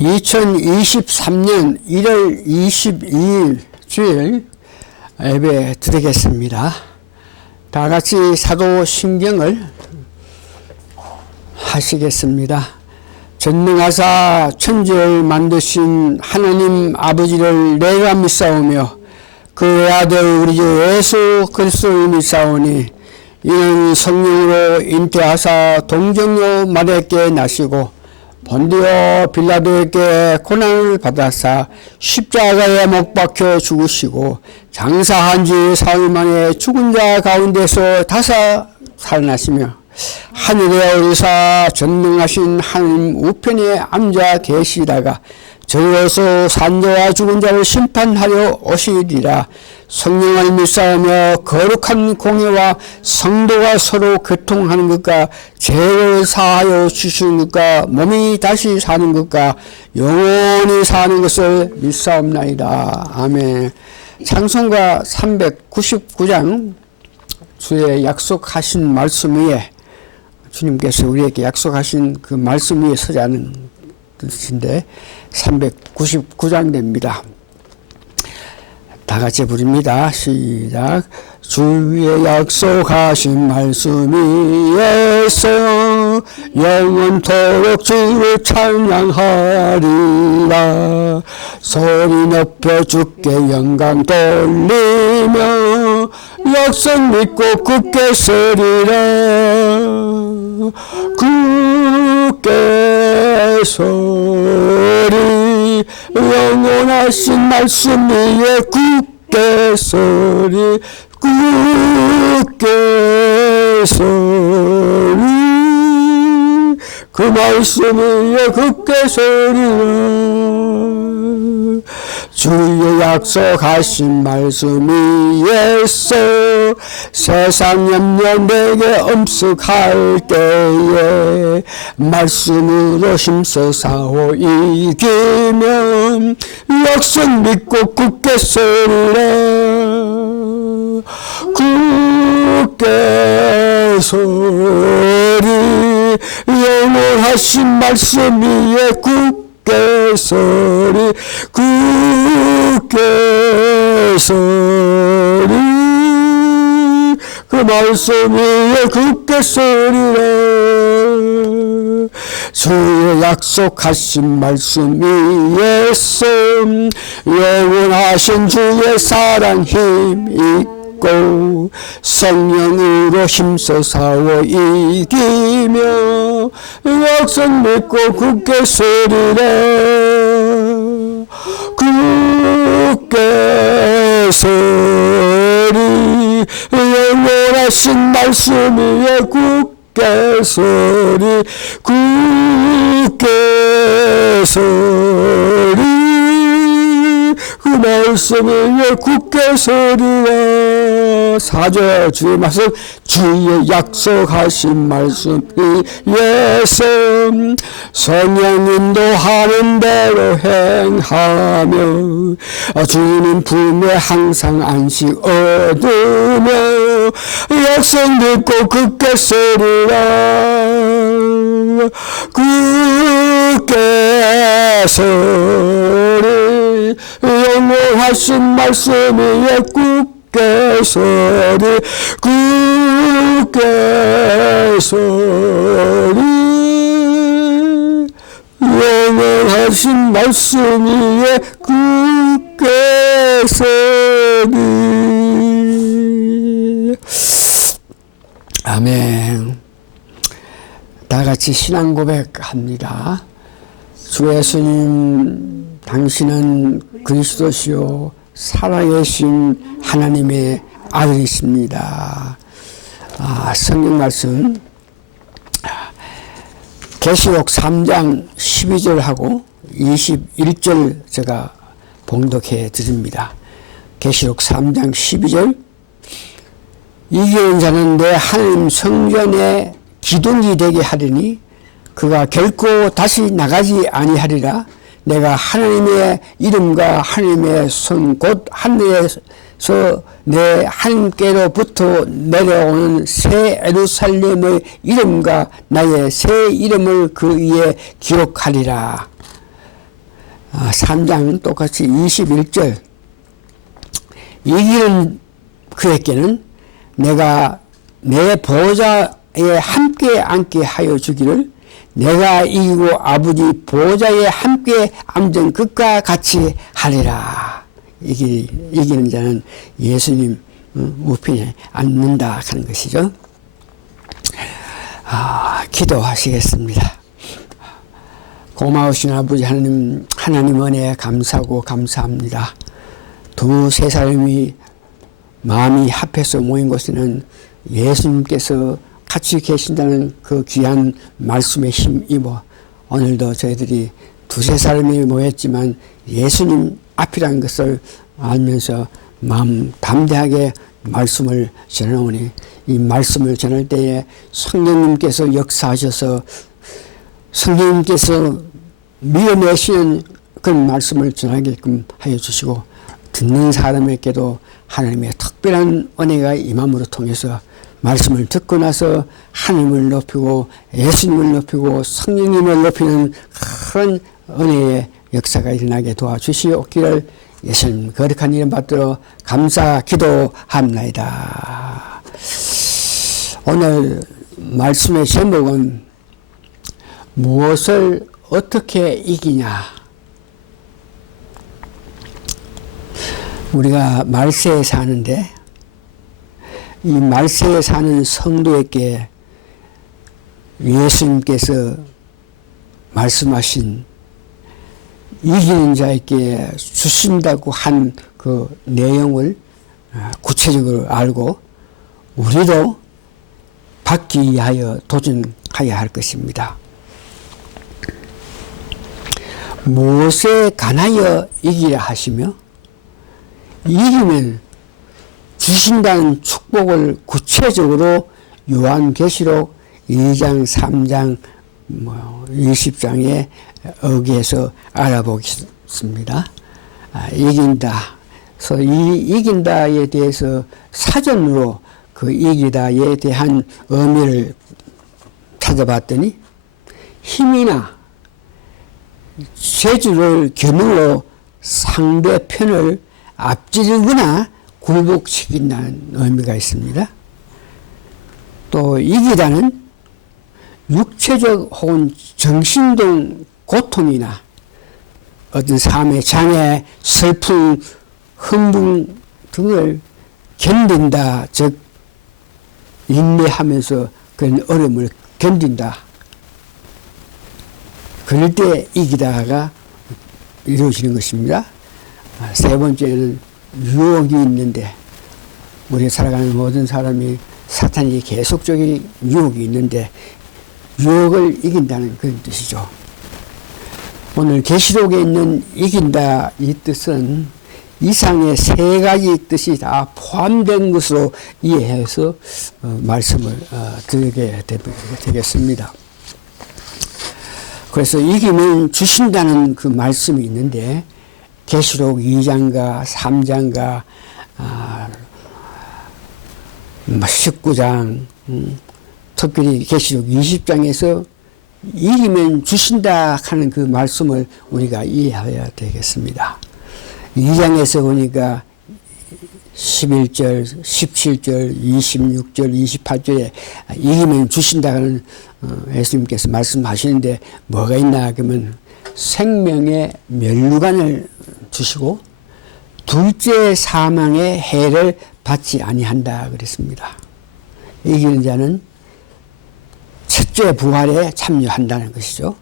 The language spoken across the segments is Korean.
2023년 1월 22일 주일 예배 드리겠습니다. 다 같이 사도신경을 하시겠습니다. 전능하사 천지를 만드신 하나님 아버지를 내가 믿사오며 그 아들 우리 주 예수 그리스도를 믿사오니 이는 성령으로 잉태하사 동정녀 마리아께 나시고 본디오 빌라도에게 고난을 받아사 십자가에 못 박혀 죽으시고 장사한 지 사흘 만에 죽은 자 가운데서 다사 살아나시며 하늘에 오르사 전능하신 하나님 우편에 앉아 계시다가 저로서 산자와 죽은 자를 심판하려 오시리라. 성령을 믿사오며 거룩한 공예와 성도가 서로 교통하는 것과 죄를 사하여 주시는 것과 몸이 다시 사는 것과 영원히 사는 것을 믿사옵나이다. 아멘. 찬송가 399장 주의 약속하신 말씀 위에 주님께서 우리에게 약속하신 그 말씀 위에 서자는 뜻인데 399장 됩니다. 다 같이 부릅니다. 시작. 주의 약속하신 말씀 위에서 영원토록 주를 찬양하리라. 소리 높여 주께 영광 돌리며 약속 믿고 굳게 서리라. 굳게 서리 영원하신 말씀 위에 굳게 서리 굳게 서리 그 말씀 위에 굳게 서리라. 주의 약속하신 말씀 위에서 세상 염려 내게 엄습할 때에 말씀으로 힘써 싸워 이기면 약속 믿고 굳게 서리라. 굳게 서리 영원하신 말씀 위에 굳게 서리 굳게 서리 그 말씀 위에 굳게 서리라. 주의 약속하신 말씀 위에서 영원하신 주의 사랑 힘 있고 성령으로 힘써 싸워 이기며 약속 믿고 굳게 서리라. 굳게 서리 영원하신 말씀 위에 굳게 서리 굳게 서리 그 말씀 위에 굳게 서리라. 4절 주의 말씀 주의 약속하신 말씀 위에서 성령 인도하는 대로 행하며 주님 품에 항상 안식 얻으며 약속 믿고 굳게 서리라. 굳게 서리 영원하신 말씀 위에 굳게 서리 굳게 서리 영원하신 말씀 위에 굳게 서리. 아멘. 다 같이 신앙 고백합니다. 주 예수님 당신은 그리스도시요 살아계신 하나님의 아들이십니다. 성경 말씀 계시록 3장 12절하고 21절 제가 봉독해 드립니다. 계시록 3장 12절 이기는 자는 내 하나님 성전의 기둥이 되게 하리니 그가 결코 다시 나가지 아니하리라. 내가 하나님의 이름과 하나님의 손 곧 하늘에서 내 하나님께로부터 내려오는 새 예루살렘의 이름과 나의 새 이름을 그 위에 기록하리라. 3장 똑같이 21절 이기는 그에게는 내가 내 보좌에 함께 앉게 하여 주기를 내가 이기고 아버지 보좌에 함께 앉은 것과 같이 하리라. 이기는 자는 예수님 우편에 앉는다 하는 것이죠. 기도하시겠습니다. 고마우신 아버지 하나님 은혜에 감사하고 감사합니다. 두세 사람이 마음이 합해서 모인 곳에는 예수님께서 같이 계신다는 그 귀한 말씀에 힘입어 오늘도 저희들이 두세 사람이 모였지만 예수님 앞이라는 것을 알면서 마음 담대하게 말씀을 전하오니 이 말씀을 전할 때에 성령님께서 역사하셔서 성령님께서 밀어내시는 그런 말씀을 전하게끔 하여 주시고 듣는 사람에게도 하나님의 특별한 은혜가 임함으로 통해서 말씀을 듣고 나서 하나님을 높이고 예수님을 높이고 성령님을 높이는 그런 은혜의 역사가 일어나게 도와주시옵기를 예수님 거룩한 이름 받들어 감사 기도합니다. 오늘 말씀의 제목은 무엇을 어떻게 이기냐. 우리가 말세에 사는데 이 말세에 사는 성도에게 예수님께서 말씀하신 이기는 자에게 주신다고 한 그 내용을 구체적으로 알고 우리도 받기 위하여 도전해야 할 것입니다. 무엇에 관하여 이기라 하시며 이기면 주신다는 축복을 구체적으로 요한계시록 2장, 3장, 20장에 의기해서 알아보겠습니다. 이긴다. 그래서 이 이긴다에 대해서 사전으로 그 이기다에 대한 의미를 찾아봤더니 힘이나 재주를 겨누어 상대편을 앞지르거나 굴복시킨다는 의미가 있습니다. 또 이기다는 육체적 혹은 정신적 고통이나 어떤 삶의 장애, 슬픔, 흥분 등을 견딘다, 즉 인내하면서 그런 어려움을 견딘다. 그럴 때 이기다가 이루어지는 것입니다. 세 번째는 유혹이 있는데 우리 살아가는 모든 사람이 사탄이 계속적인 유혹이 있는데 유혹을 이긴다는 그런 뜻이죠. 오늘 계시록에 있는 이긴다 이 뜻은 이상의 세 가지 뜻이 다 포함된 것으로 이해해서 말씀을 드리게 되겠습니다. 그래서 이기면 주신다는 그 말씀이 있는데 계시록 2장과 3장과 19장 특별히 계시록 20장에서 이기면 주신다 하는 그 말씀을 우리가 이해해야 되겠습니다. 2장에서 보니까 11절, 17절, 26절, 28절에 이기면 주신다는 예수님께서 말씀하시는데 뭐가 있나 그러면 생명의 면류관을 주시고 둘째 사망의 해를 받지 아니한다 그랬습니다. 이기는 자는 첫째 부활에 참여한다는 것이죠.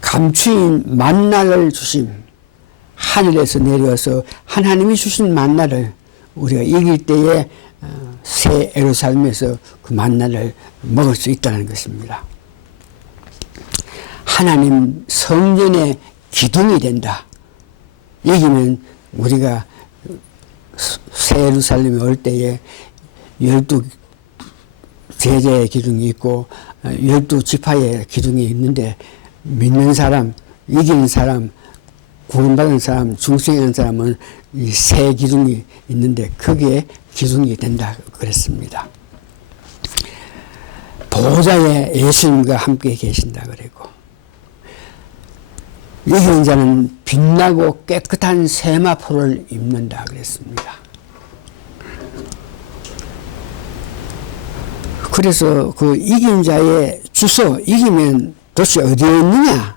감추인 만나를 주심, 하늘에서 내려와서 하나님이 주신 만나를 우리가 이길 때에 새 예루살렘에서 그 만나를 먹을 수 있다는 것입니다. 하나님 성전의 기둥이 된다. 이기면 우리가 새 예루살렘에 올 때에 12 제자의 기둥이 있고 12지파의 기둥이 있는데 믿는 사람, 이기는 사람, 구원받은 사람, 중생한 사람은 이 새 기둥이 있는데 그게 기둥이 된다 그랬습니다. 보좌에 예수님과 함께 계신다 그랬고 이기는 자는 빛나고 깨끗한 세마포를 입는다 그랬습니다. 그래서 그 이긴 자의 주소, 이기면 도대체 어디에 있느냐?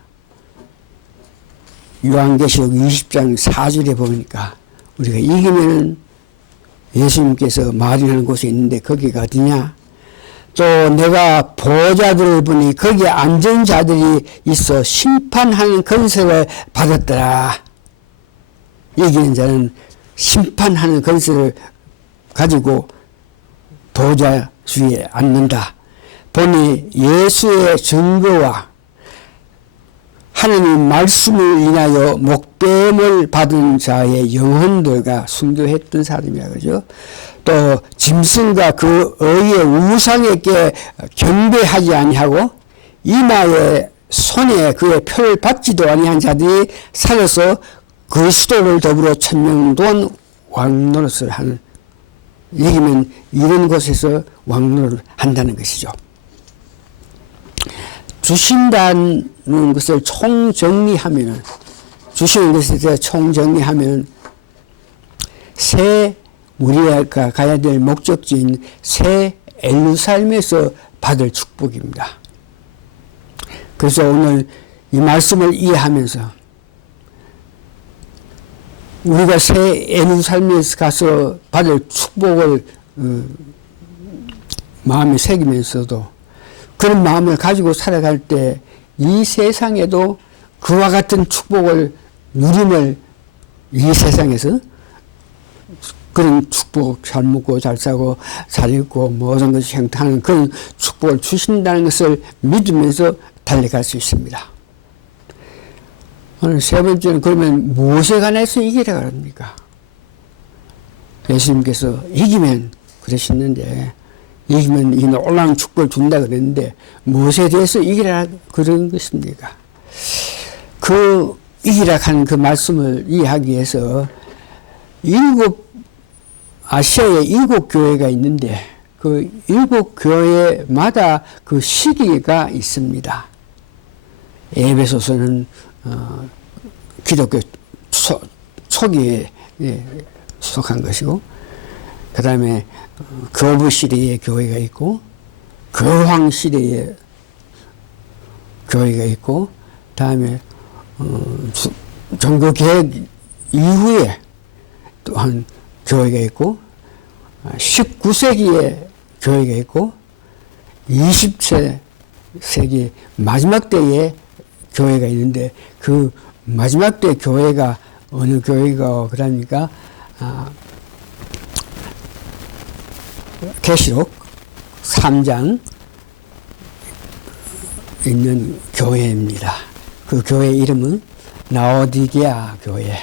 요한계시록 20장 4절에 보니까 우리가 이기면은 예수님께서 말하는 곳에 있는데 거기가 어디냐? 또 내가 보좌들을 보니 거기에 앉은 자들이 있어 심판하는 권세를 받았더라. 이기는 자는 심판하는 권세를 가지고 보좌 주위에 앉는다. 보니 예수의 증거와 하나님 말씀을 인하여 목배임을 받은 자의 영혼들과 순교했던 사람이야, 그죠? 또 짐승과 그 의의 우상에게 경배하지 아니하고 이마에 손에 그의 표를 받지도 아니한 자들이 살아서 그리스도를 더불어 천명돈 왕노릇을 하는, 이기면 이런 곳에서 왕노릇을 한다는 것이죠. 주신다는 것을 총정리하면은, 주시는 것에 대해 총정리하면 새 우리가 가야 될 목적지인 새 예루살렘에서 받을 축복입니다. 그래서 오늘 이 말씀을 이해하면서 우리가 새 예루살렘에서 가서 받을 축복을 마음에 새기면서도 그런 마음을 가지고 살아갈 때 이 세상에도 그와 같은 축복을 누림을, 이 세상에서 그런 축복, 잘 먹고 잘 사고 잘 입고 모든 것이 행복하는 그런 축복을 주신다는 것을 믿으면서 달려갈 수 있습니다. 오늘 세 번째는 그러면 무엇에 관해서 이기라고 합니까? 예수님께서 이기면 그러시는데, 이기면 이 놀라운 축복을 준다 그랬는데 무엇에 대해서 이기라 그런 것입니까? 그 이기라 하는 그 말씀을 이해하기 위해서 아시아에 7교회가 있는데 그 7교회마다 그 시기가 있습니다. 에베소서는 기독교 초기에 속한 것이고, 그 다음에 거부 시대의 교회가 있고, 거황 시대의 교회가 있고, 다음에 종교개혁 이후에 또한 교회가 있고, 19세기에 교회가 있고, 20세기 마지막 때에 교회가 있는데 그 마지막 때 교회가 어느 교회가 그럽니까? 계시록 3장 있는 교회입니다. 그 교회 이름은 라오디게아 교회.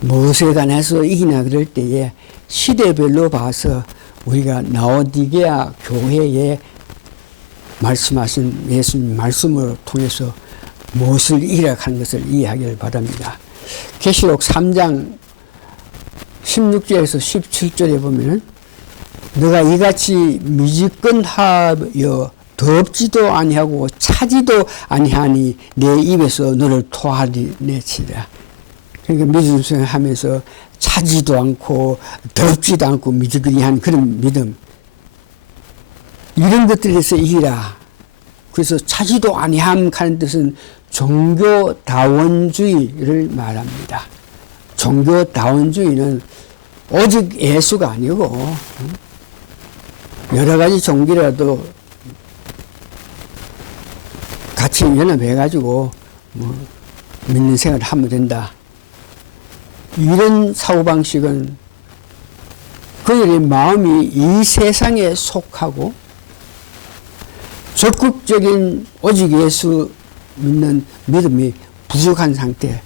무엇에 관해서 이기나 그럴 때에 시대별로 봐서 우리가 라오디게아 교회에 말씀하신 예수님 말씀을 통해서 무엇을 이기라 하는 것을 이해하기를 바랍니다. 계시록 3장 16절에서 17절에 보면은 너가 이같이 미지근하여 덥지도 아니하고 차지도 아니하니 내 입에서 너를 토하리내치라. 그러니까 믿음 생활하면서 차지도 않고 덥지도 않고 미지근한 그런 믿음, 이런 것들에서 이기라. 그래서 차지도 아니함 하는 뜻은 종교다원주의를 말합니다. 종교다원주의는 오직 예수가 아니고 여러 가지 종교라도 같이 연합해가지고 믿는 생활을 하면 된다. 이런 사고방식은 그들의 마음이 이 세상에 속하고 적극적인 오직 예수 믿는 믿음이 부족한 상태,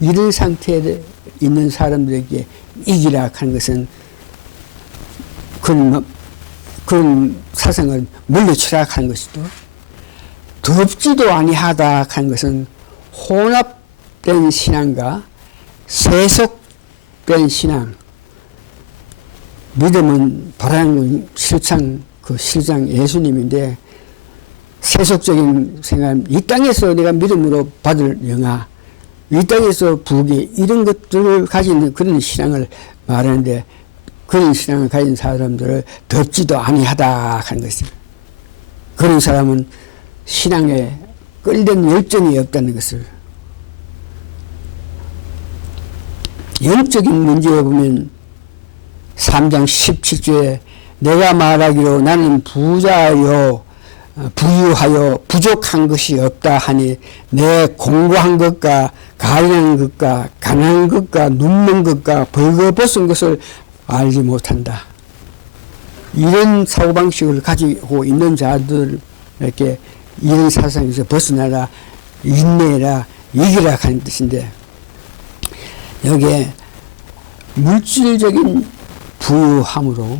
이런 상태에 있는 사람들에게 이기라 하는 것은 그런 사상을 물리치라 하는 것이고, 덥지도 아니하다 하는 것은 혼합된 신앙과 세속된 신앙, 믿음은 바라는 실상, 그 실상 예수님인데 세속적인 생각, 이 땅에서 내가 믿음으로 받을 영화, 이 땅에서 부귀, 이런 것들을 가진 그런 신앙을 말하는데, 그런 신앙을 가진 사람들을 덥지도 아니하다 하는 것입니다. 그런 사람은 신앙에 끌던 열정이 없다는 것을. 영적인 문제에 보면 3장 17절에 내가 말하기로 나는 부자요 부유하여 부족한 것이 없다 하니 내 공고한 것과 가련한 것과 가난한 것과 눕는 것과 벌거벗은 것을 알지 못한다. 이런 사고방식을 가지고 있는 자들에게 이런 사상에서 벗어나라, 인내라, 이기라 하는 뜻인데, 여기에 물질적인 부유함으로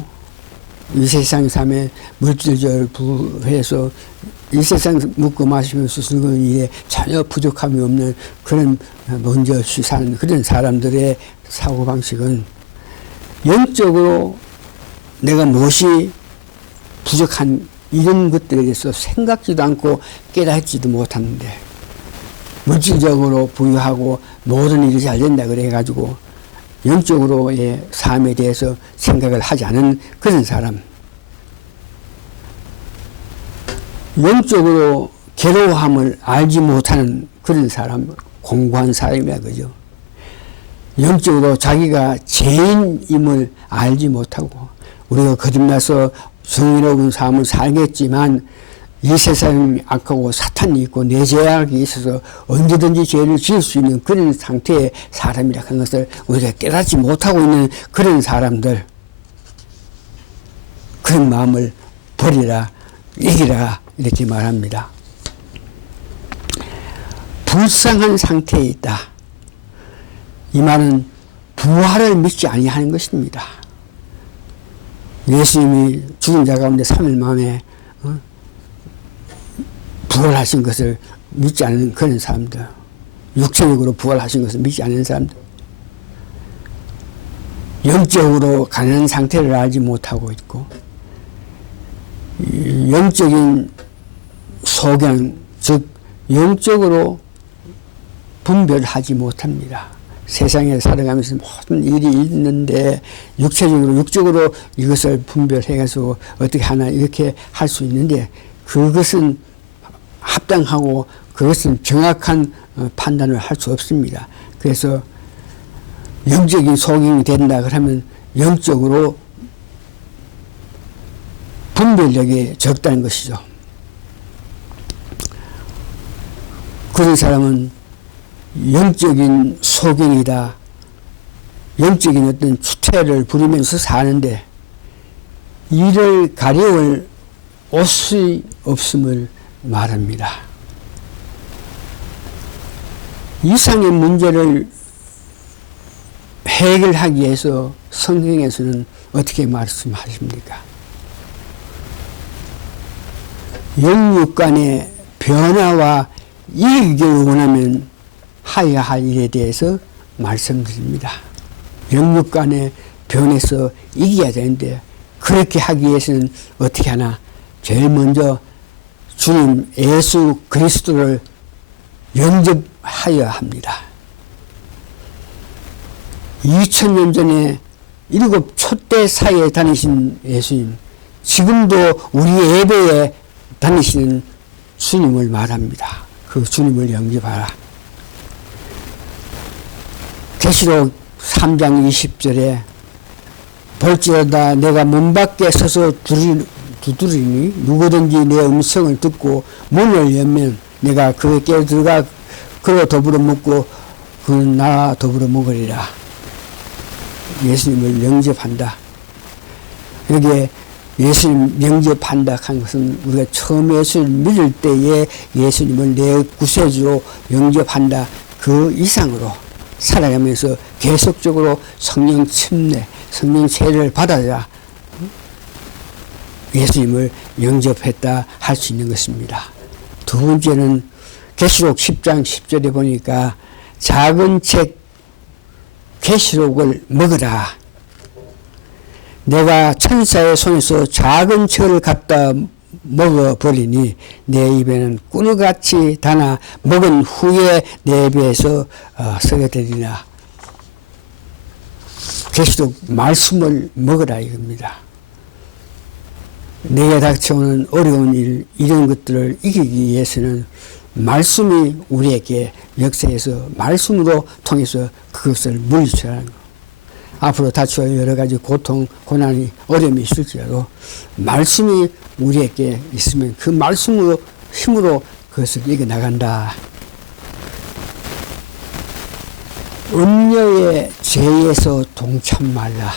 이 세상 삶에 물질적으로 부유해서 이 세상 먹고 마시면서 즐거운 일에 전혀 부족함이 없는 그런 먼저 사는 그런 사람들의 사고방식은 영적으로 내가 무엇이 부족한 이런 것들에 대해서 생각지도 않고 깨닫지도 못하는데, 물질적으로 부유하고 모든 일이 잘 된다 그래가지고 영적으로의 삶에 대해서 생각을 하지 않은 그런 사람, 영적으로 괴로워함을 알지 못하는 그런 사람, 공고한 사람이야, 그죠? 영적으로 자기가 죄인임을 알지 못하고, 우리가 거듭나서 정의로운 삶을 살겠지만 이 세상이 악하고 사탄이 있고 내 죄악이 있어서 언제든지 죄를 지을 수 있는 그런 상태의 사람이라 하는 것을 우리가 깨닫지 못하고 있는 그런 사람들, 그런 마음을 버리라, 이기라 이렇게 말합니다. 불쌍한 상태에 있다. 이 말은 부활을 믿지 아니하는 것입니다. 예수님이 죽은 자 가운데 3일 만에 부활하신 것을 믿지 않는 그런 사람들, 육체적으로 부활하신 것을 믿지 않는 사람들, 영적으로 가난한 상태를 알지 못하고 있고, 영적인 소견, 즉 영적으로 분별하지 못합니다. 세상에 살아가면서 모든 일이 있는데 육적으로 이것을 분별해가지고 어떻게 하나 이렇게 할 수 있는데, 그것은 합당하고 그것은 정확한 판단을 할 수 없습니다. 그래서 영적인 소경이 된다 그러면 영적으로 분별력이 적다는 것이죠. 그런 사람은 영적인 소경이다, 영적인 어떤 추태를 부리면서 사는데 이를 가려울 옷이 없음을 말합니다. 이상의 문제를 해결하기 위해서 성경에서는 어떻게 말씀하십니까? 영육 간의 변화와 이익을 원하면 하여야 할 일에 대해서 말씀드립니다. 영육 간의 변해서 이겨야 되는데 그렇게 하기 위해서는 어떻게 하나? 제일 먼저 주님 예수 그리스도를 영접하여야 합니다. 2000년 전에 7 촛대 사이에 다니신 예수님, 지금도 우리 예배에 다니시는 주님을 말합니다. 그 주님을 영접하라. 계시록 3장 20절에 볼지어다 내가 문 밖에 서서 두드리니 누구든지 내 음성을 듣고 문을 열면 내가 그에게 들어가 그와 더불어 먹고 그는 나와 더불어 먹으리라. 예수님을 영접한다. 여기에 예수님 영접한다 한 것은 우리가 처음 예수를 믿을 때에 예수님을 내 구세주로 영접한다. 그 이상으로 살아가면서 계속적으로 성령 침례, 성령 세례를 받아야 예수님을 영접했다 할 수 있는 것입니다. 두 번째는 계시록 10장 10절에 보니까 작은 책 계시록을 먹으라. 내가 천사의 손에서 작은 책을 갖다 먹어버리니 내 입에는 꿀같이 다나 먹은 후에 내 입에서 썩어들이나. 계시록 말씀을 먹으라 이겁니다. 내게 닥쳐오는 어려운 일, 이런 것들을 이기기 위해서는 말씀이 우리에게 역사에서 말씀으로 통해서 그것을 물리쳐야 하는 것. 앞으로 닥쳐올 여러 가지 고통, 고난이, 어려움이 있을지라도 말씀이 우리에게 있으면 그 말씀으로, 힘으로 그것을 이겨나간다. 음녀의 죄에서 동참 말라.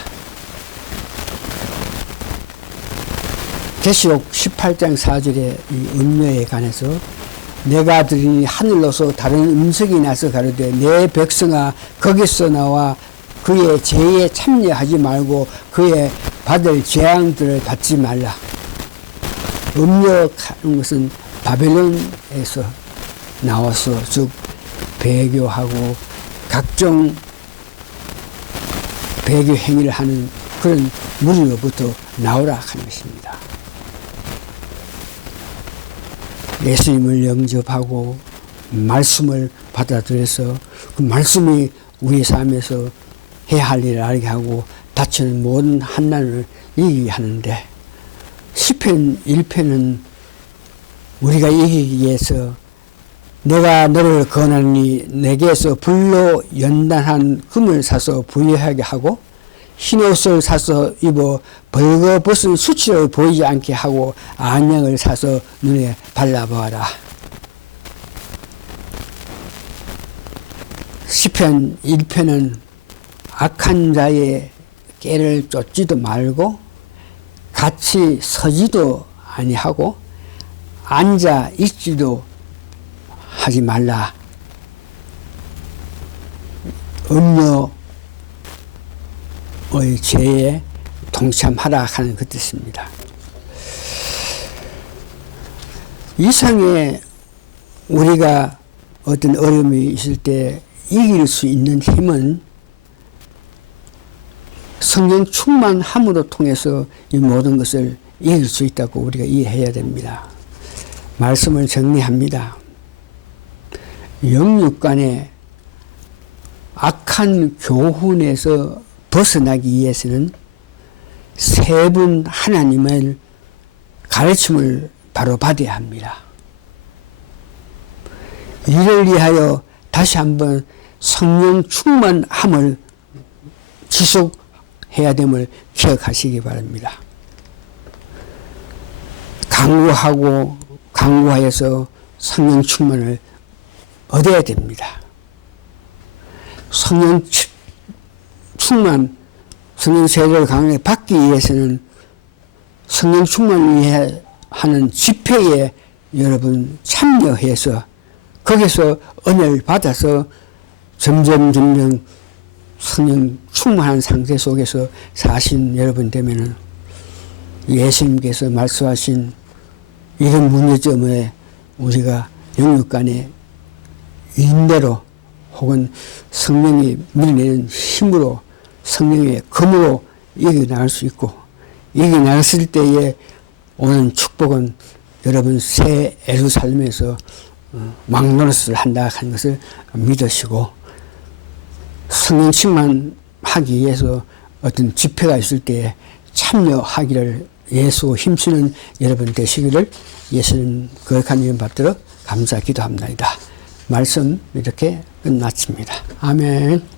계시록 18장 4절에 이 음녀에 관해서 내가 들으니 하늘로서 다른 음성이 나서 가로되 내 백성아 거기서 나와 그의 죄에 참여하지 말고 그의 받을 재앙들을 받지 말라. 음녀하는 것은 바벨론에서 나와서 즉 배교하고 각종 배교 행위를 하는 그런 무리로부터 나오라 하는 것입니다. 예수님을 영접하고 말씀을 받아들여서 그 말씀이 우리 삶에서 해야 할 일을 알게 하고 닥치는 모든 환난을 이기게 하는데 시편 1편은 우리가 이기기 위해서 내가 너를 권하니 내게서 불로 연단한 금을 사서 부유하게 하고 흰옷을 사서 입어 벌거벗은 수치를 보이지 않게 하고 안약을 사서 눈에 발라보아라. 시편 1편은 악한 자의 깨를 쫓지도 말고 같이 서지도 아니하고 앉아 있지도 하지 말라. 음녀의 죄에 동참하라 하는 그 뜻입니다. 이상의 우리가 어떤 어려움이 있을 때 이길 수 있는 힘은 성령 충만함으로 통해서 이 모든 것을 이길 수 있다고 우리가 이해해야 됩니다. 말씀을 정리합니다. 영육 간의 악한 교훈에서 벗어나기 위해서는 세 분 하나님의 가르침을 바로 받아야 합니다. 이를 위하여 다시 한번 성령 충만함을 지속해야 됨을 기억하시기 바랍니다. 강구하여서 성령 충만을 얻어야 됩니다. 성령 충만, 성령 세례를 강하게 받기 위해서는 성령 충만을 위해 하는 집회에 여러분 참여해서 거기서 은혜를 받아서 점점 성령 충만한 상태 속에서 사신 여러분 되면은 예수님께서 말씀하신 이런 문제점에 우리가 영육 간의 인내로 혹은 성령이 밀어내는 힘으로 성령의 검으로 이겨나갈 수 있고 이겨나갔을 때에 오는 축복은 여러분 새 예루살렘에서 왕노릇을 한다 하는 것을 믿으시고 성령 충만하기 위해서 어떤 집회가 있을 때에 참여하기를 예수 힘쓰는 여러분 되시기를 예수님 거룩한 이름 받들어 감사 기도합니다. 말씀 이렇게 끝마칩니다. 아멘.